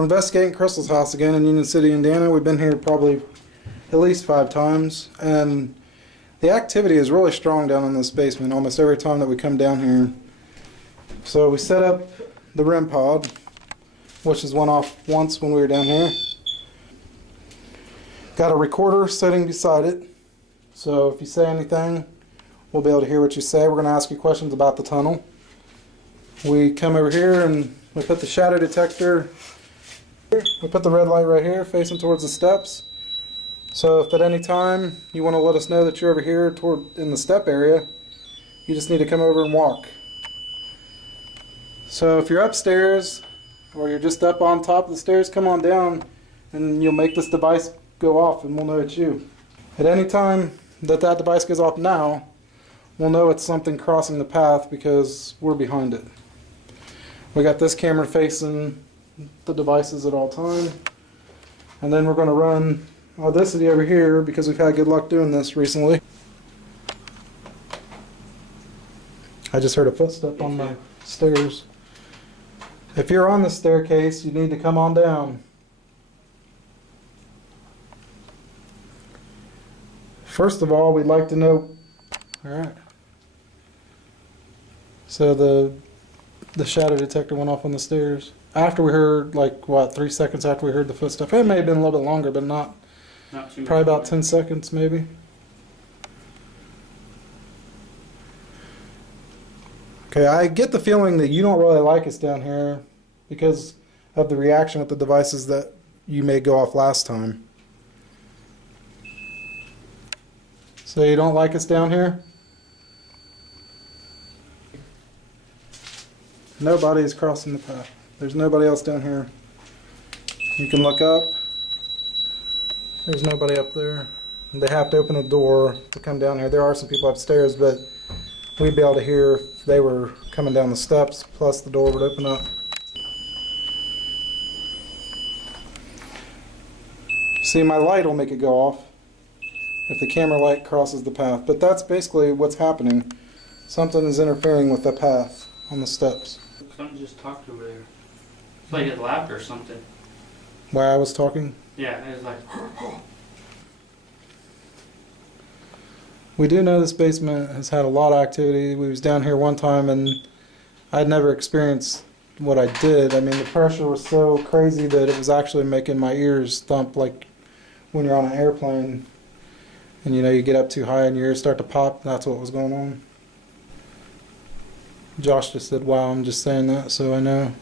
We're investigating Crystal's house again in Union City, Indiana. We've been here probably at least 5 times, and the activity is really strong down in this basement almost every time that we come down here. So we set up the REM pod, which has went off once when we were down here. Got a recorder sitting beside it, so if you say anything, we'll be able to hear what you say. We're going to ask you questions about the tunnel. We come over here and we put the shadow detector. We put the red light right here facing towards the steps. So if at any time you want to let us know that you're over here in the step area, you just need to come over and walk. So if you're upstairs or you're just up on top of the stairs, come on down and you'll make this device go off and we'll know it's you. At any time that device goes off now, we'll know it's something crossing the path because we're behind it. We got this camera facing the devices at all time, and then we're going to run Audacity over here because we've had good luck doing this recently. I just heard a footstep on the stairs. If you're on the staircase, you need to come on down. First of all, we'd like to know. All right. So the shadow detector went off on the stairs after we heard, like, what, 3 seconds after we heard the footsteps. It may have been a little bit longer, but not too probably about 10 seconds maybe. Okay, I get the feeling that you don't really like us down here because of the reaction with the devices that you made go off last time. So you don't like us down here? Nobody is crossing the path. There's nobody else down here. You can look up. There's nobody up there. They have to open a door to come down here. There are some people upstairs, but we'd be able to hear if they were coming down the steps, plus the door would open up. See, my light will make it go off if the camera light crosses the path, but that's basically what's happening. Something is interfering with the path on the steps. Someone just talked over there. It's like it laughed or something. While I was talking? Yeah, it was like. We do know this basement has had a lot of activity. We was down here one time and I'd never experienced what I did. I mean, the pressure was so crazy that it was actually making my ears thump like when you're on an airplane and you know you get up too high and your ears start to pop. That's what was going on. Josh just said, wow, I'm just saying that so I know.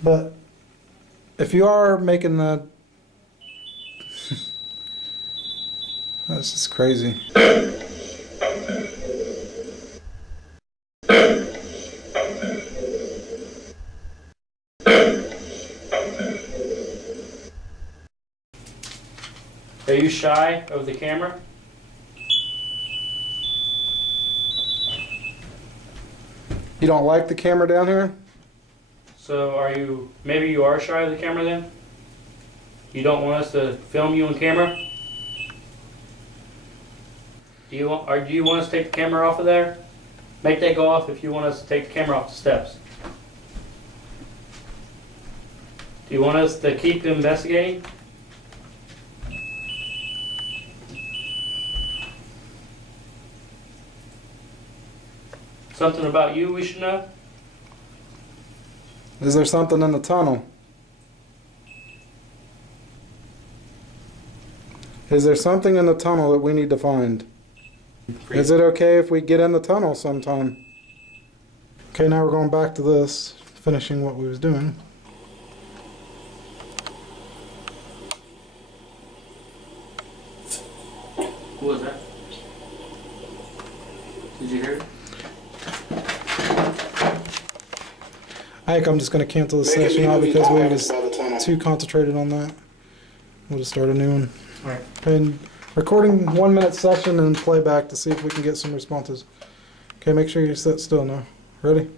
But if you are making the... That's just crazy. Are you shy of the camera? You don't like the camera down here? So are you, maybe you are shy of the camera then? You don't want us to film you on camera? Do you want us to take the camera off of there? Make that go off if you want us to take the camera off the steps. Do you want us to keep investigating? Something about you we should know? Is there something in the tunnel? Is there something in the tunnel that we need to find? Is it okay if we get in the tunnel sometime? Okay, now we're going back to this, finishing what we was doing. Who was that? Did you hear it? I think I'm just going to cancel this session out because we was too concentrated on that. We'll just start a new one. All right. And recording 1 minute session and playback to see if we can get some responses. Okay, make sure you sit still now. Ready?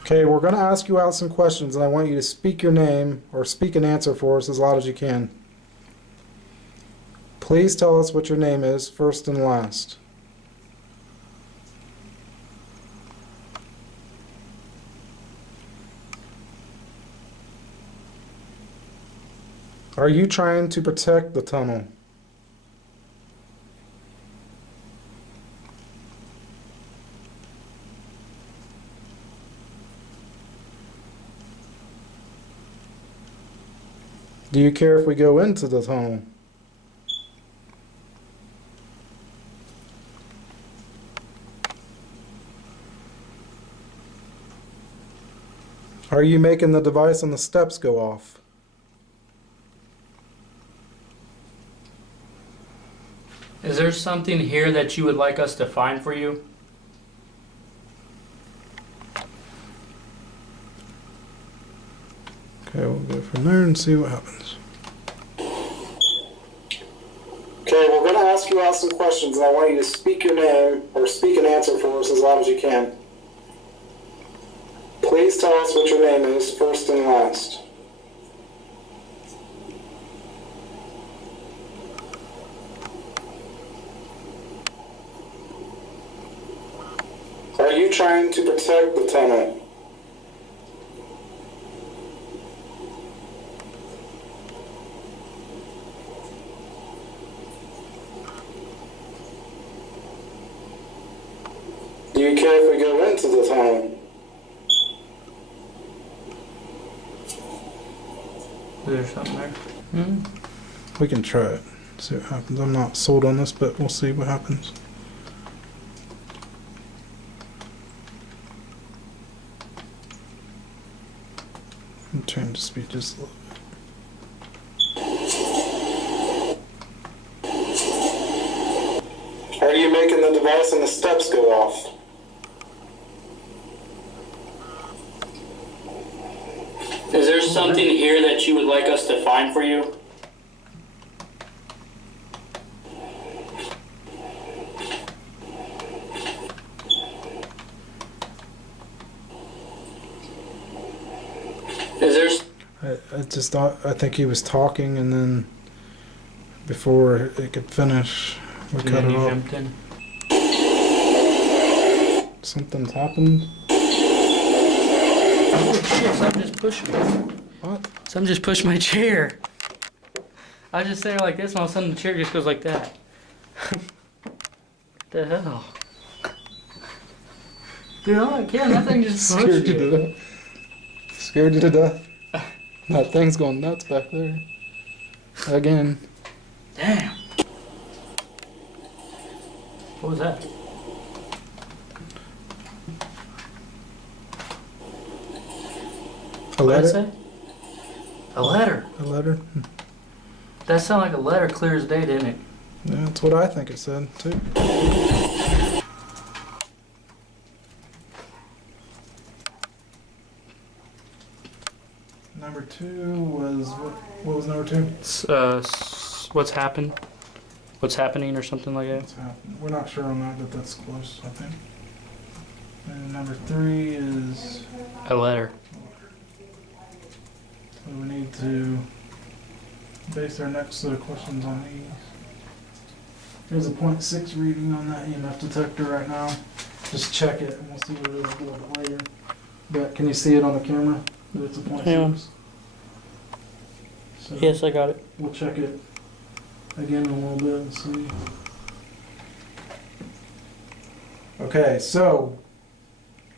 Okay, we're going to ask you out some questions and I want you to speak your name or speak an answer for us as loud as you can. Please tell us what your name is, first and last. Are you trying to protect the tunnel? Do you care if we go into the tunnel? Are you making the device on the steps go off? Is there something here that you would like us to find for you? Okay, we'll go from there and see what happens. Okay, we're going to ask you out some questions, and I want you to speak your name or speak an answer for us as loud as you can. Please tell us what your name is, first and last. Are you trying to protect the tenant? Do you care if we go into the tunnel? Is there something there? We can try it, see what happens. I'm not sold on this, but we'll see what happens. And turn to speed just a little bit. Are you making the device and the steps go off? Is there something here that you would like us to find for you? Is there... I just thought, I think he was talking, and then before it could finish, we And cut then it you off. jumped in. Something's happened. Oh shit, something just pushed me. What? Something just pushed my chair. I was just sitting there like this, and all of a sudden the chair just goes like that. The hell? Dude, oh, again, that thing just pushed Scared you you. to death. Scared you to death. That thing's going nuts back there. Again. Damn. What was that? A What did it letter? say? A letter. A letter? That sounded like a letter clear as day, didn't it? Yeah, that's what I think it said, too. Number 2 was, what was number 2? It's, what's happened? What's happening or something like that? What's happened? We're not sure on that, but that's close, I think. And number 3 is, A letter. so we need to base our next set of questions on these. There's a .6 reading on that EMF detector right now. Just check it and we'll see what it is a little bit later. But can you see it on the camera? That it's a Hang on. .6? So Yes, I got it. we'll check it again in a little bit and see. Okay, so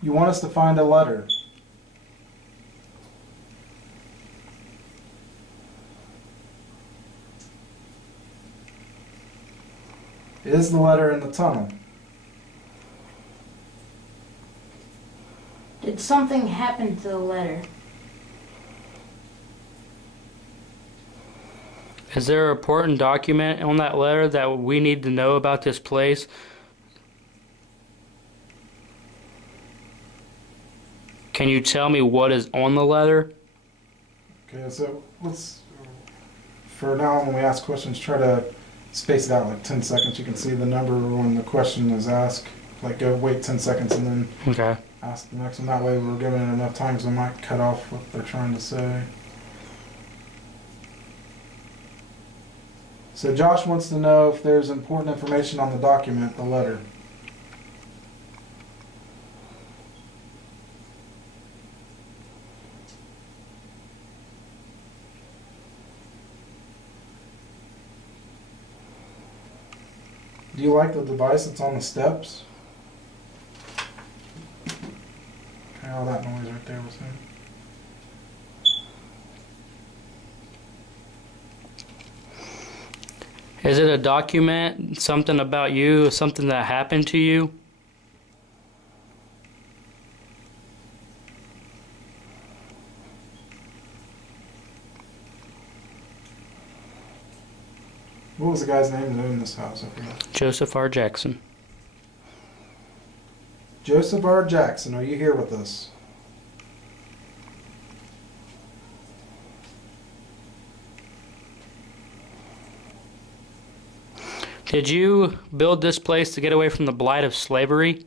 you want us to find a letter. Is the letter in the tunnel? Did something happen to the letter? Is there an important document on that letter that we need to know about this place? Can you tell me what is on the letter? Okay, so let's, for now when we ask questions, try to space it out like 10 seconds. You can see the number when the question is asked. Like go wait 10 seconds and then Okay. ask the next one. That way we're giving it enough time so we might cut off what they're trying to say. So Josh wants to know if there's important information on the document, the letter. Do you like the device that's on the steps? Okay, all that noise right there was him. Is it a document, something about you, something that happened to you? What was the guy's name that owned this house? I forget. Joseph R. Jackson. Joseph R. Jackson, are you here with us? Did you build this place to get away from the blight of slavery?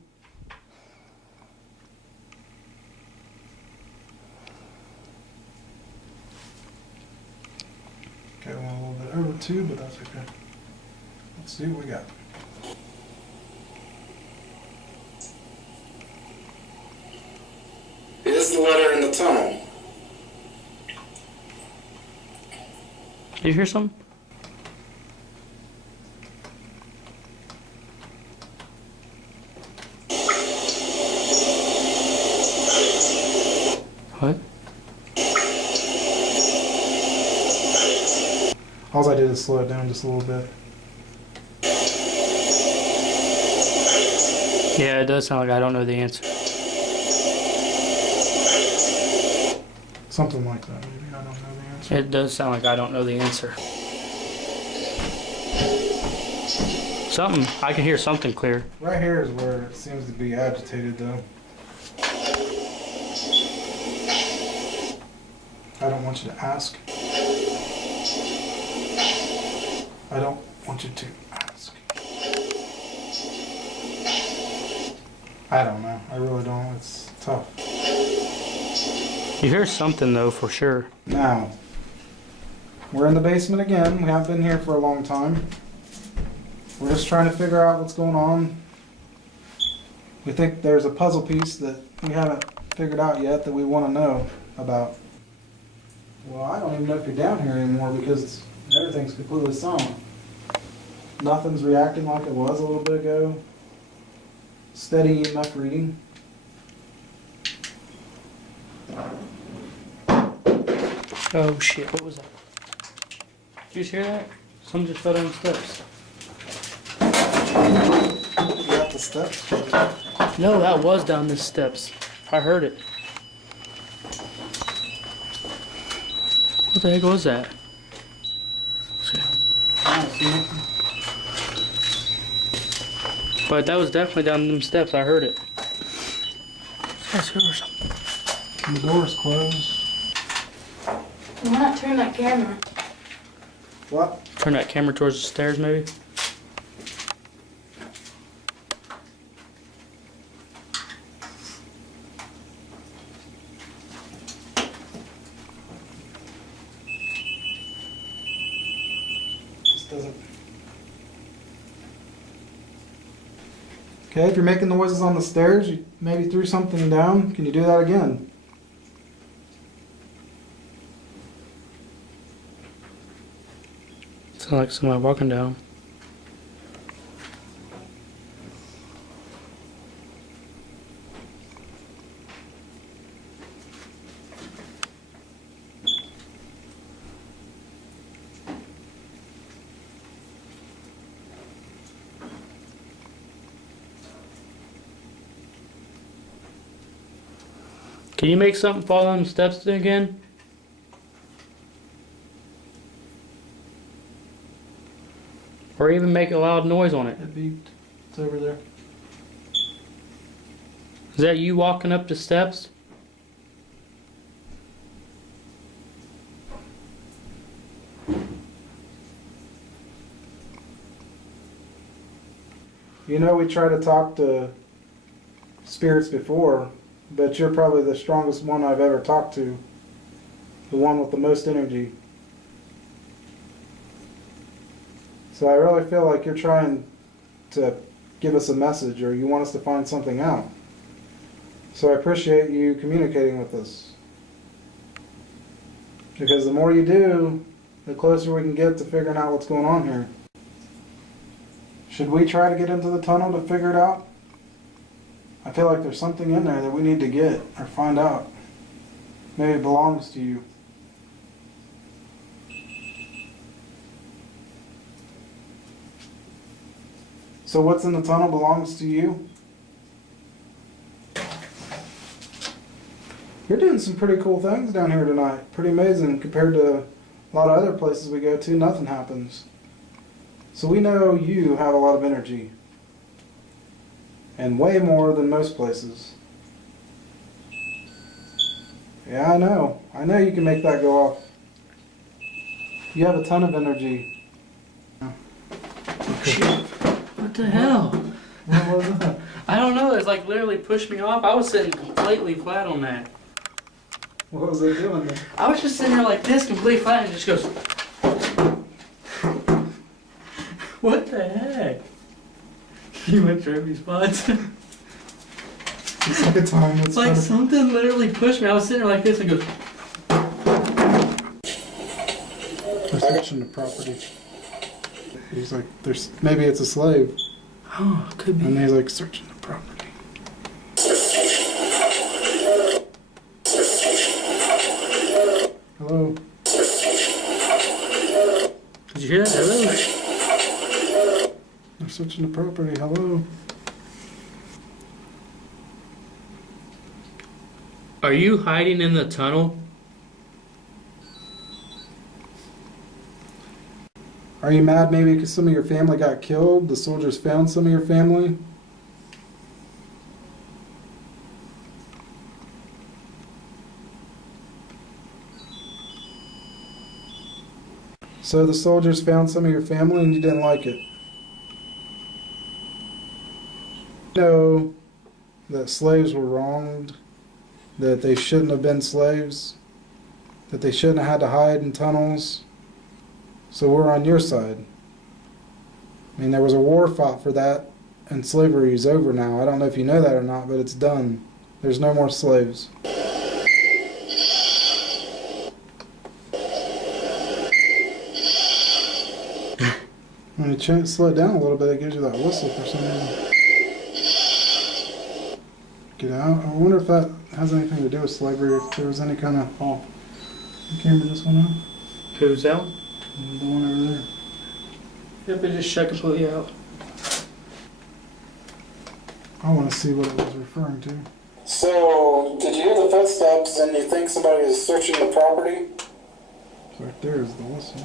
Okay, well, a little bit over 2, but that's okay. Let's see what we got. Is the letter in the tunnel? Did you hear something? What? All I did is slow it down just a little bit. Yeah, it does sound like I don't know the answer. Something like that, maybe. I don't know the answer. It does sound like I don't know the answer. Something. I can hear something clear. Right here is where it seems to be agitated, though. I don't want you to ask. I don't want you to ask. I don't know. I really don't. It's tough. You hear something though, for sure. Now, we're in the basement again. We have been here for a long time. We're just trying to figure out what's going on. We think there's a puzzle piece that we haven't figured out yet that we want to know about. Well, I don't even know if you're down here anymore because everything's completely silent. Nothing's reacting like it was a little bit ago. Steady enough reading. Oh shit, what was that? Did you just hear that? Someone just fell down the steps. You got the steps? No, that was down the steps. I heard it. What the heck was that? I don't see nothing. But that was definitely down them steps. I heard it. Yes, there was something. The door's closed. Why not turn that camera? What? Turn that camera towards the stairs, maybe. Just doesn't. Okay, if you're making noises on the stairs, you maybe threw something down. Can you do that again? Sounds like somebody walking down. Can you make something fall down the steps again? Or even make a loud noise on it? It beeped. It's over there. Is that you walking up the steps? You know, we try to talk to spirits before, but you're probably the strongest one I've ever talked to. The one with the most energy. So I really feel like you're trying to give us a message or you want us to find something out. So I appreciate you communicating with us. Because the more you do, the closer we can get to figuring out what's going on here. Should we try to get into the tunnel to figure it out? I feel like there's something in there that we need to get or find out. Maybe it belongs to you. So what's in the tunnel belongs to you? You're doing some pretty cool things down here tonight. Pretty amazing compared to a lot of other places we go to, nothing happens. So we know you have a lot of energy. And way more than most places. Yeah, I know. I know you can make that go off. You have a ton of energy. What the hell? What was that? I don't know. It's like literally pushed me off. I was sitting completely flat on that. What was it doing there? I was just sitting there like this, completely flat, and it just goes. What the heck? You went trophy spots. It's like a time. It's like something literally pushed me. I was sitting there like this and goes. They're searching the property. He's like, there's maybe it's a slave. Oh, it could be. And he's like searching the property. Hello. Did you hear that? Hello. They're searching the property. Hello. Are you hiding in the tunnel? Are you mad maybe because some of your family got killed? The soldiers found some of your family? So the soldiers found some of your family and you didn't like it? You know that slaves were wronged, that they shouldn't have been slaves, that they shouldn't have had to hide in tunnels. So we're on your side. I mean, there was a war fought for that, and slavery is over now. I don't know if you know that or not, but it's done. There's no more slaves. When you slow it down a little bit, it gives you that whistle for some reason. Get out. I wonder if that has anything to do with slavery, if there was any kind of... Oh, the camera just went out. Who's that? The one over there. Yep, it just shut completely out. I want to see what it was referring to. So, did you hear the footsteps and you think somebody is searching the property? Right there is the whistle.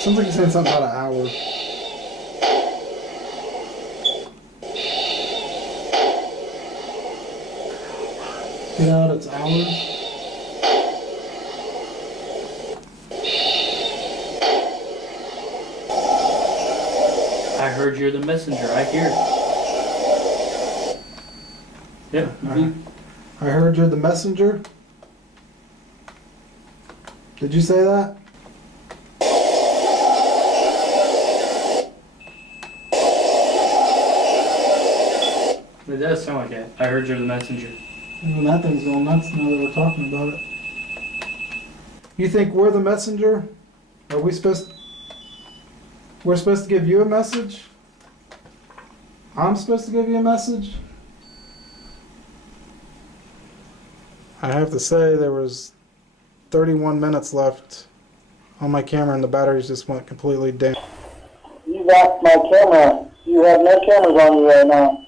Sounds like he's saying something about an hour. Get out, it's hours. I heard you're the messenger. I hear it. Yep. I heard you're the messenger. Did you say that? It does sound like it. I heard you're the messenger. Even that thing's going nuts now that we're talking about it. You think we're the messenger? Are we supposed... We're supposed to give you a message? I'm supposed to give you a message? I have to say there was 31 minutes left on my camera and the batteries just went completely down. You got my camera. You have no cameras on you right now.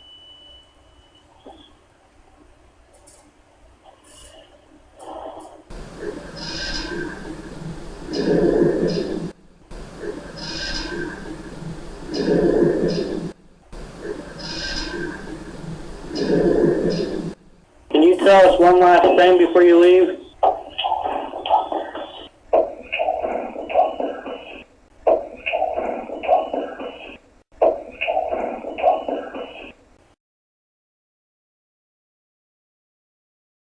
Can you tell us one last thing before you leave?